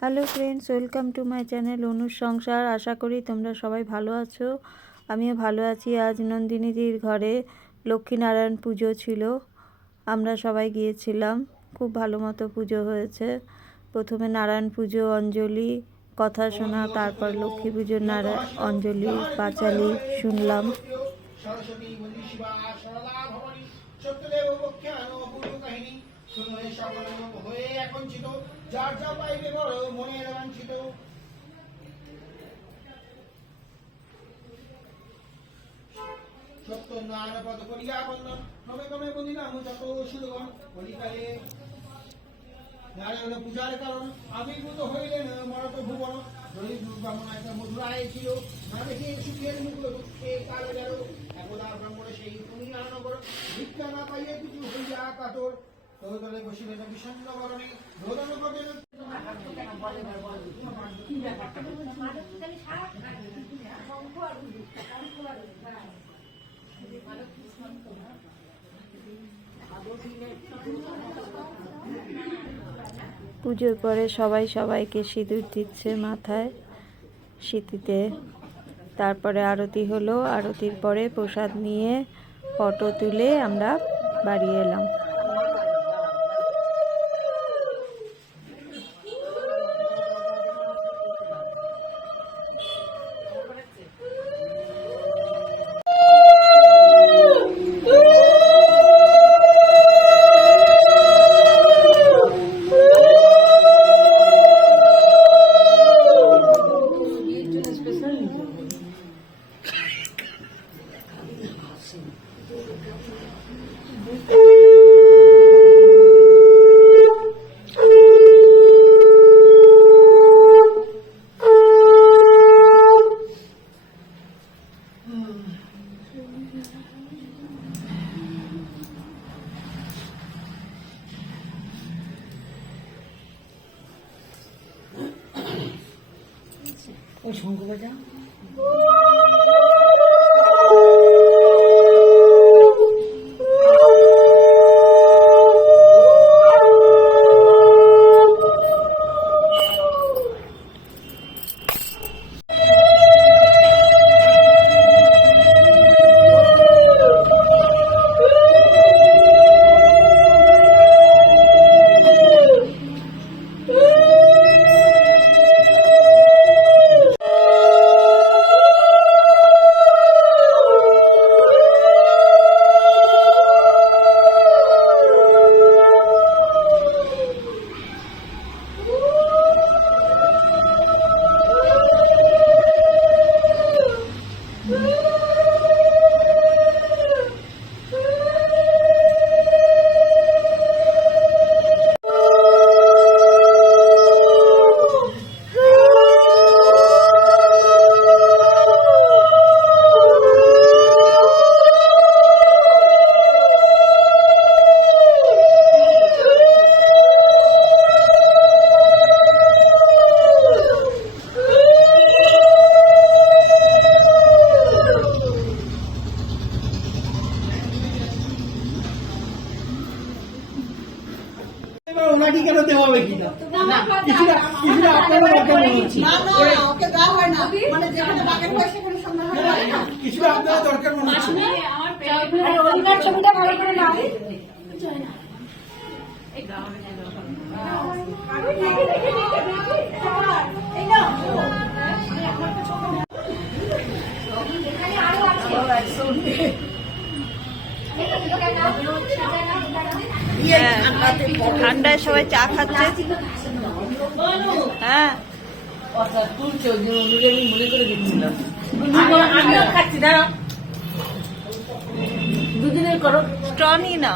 Hello friends, welcome to my channel অনুর সংসার। আশা করি তোমরা সবাই ভালো আছো। আমিও ভালো আছি। আজ নন্দিনীদির ঘরে লক্ষ্মীনারায়ণ পুজো ছিল, আমরা সবাই গিয়েছিলাম। খুব ভালো মতো পুজো হয়েছে। প্রথমে নারায়ণ পুজো, অঞ্জলি, কথা শোনা, তারপর লক্ষ্মী পুজোর অঞ্জলি পাঁচালি শুনলাম। নারায়ণ পূজার কারণ আবির্ভূত হইলেন মরত ভুবন, দরিদ্র ব্রাহ্মণ একটা মধুরায় ছিল, না দেখে সুখের মুখ দুঃখে কালো গেল। একদা ব্রাহ্মণ সেই পুনিয়ানগর, ভিক্ষা না পাইয়ে কিছু হইয়া কাতর, তলে বসিলেন বিষণ্ণ বরণে, রোদন করেন। পুজোর পরে সবাই সবাইকে সিঁদুর দিচ্ছে মাথায়, সিঁথিতে। তারপরে আরতি হলো। আরতির পরে প্রসাদ নিয়ে ফটো তুলে আমরা বাড়ি এলাম। ওই শঙ্খ বাজা ওনাকে কেন দেওয়া হবে কিনা কিছুটা আপনারা দরকার মনে হচ্ছে। ঠান্ডায় সবাই চা খাচ্ছে। হ্যাঁ, মনে করে দিচ্ছিলাম। খাচ্ছি না, দুদিনের করো স্ট্রনি না।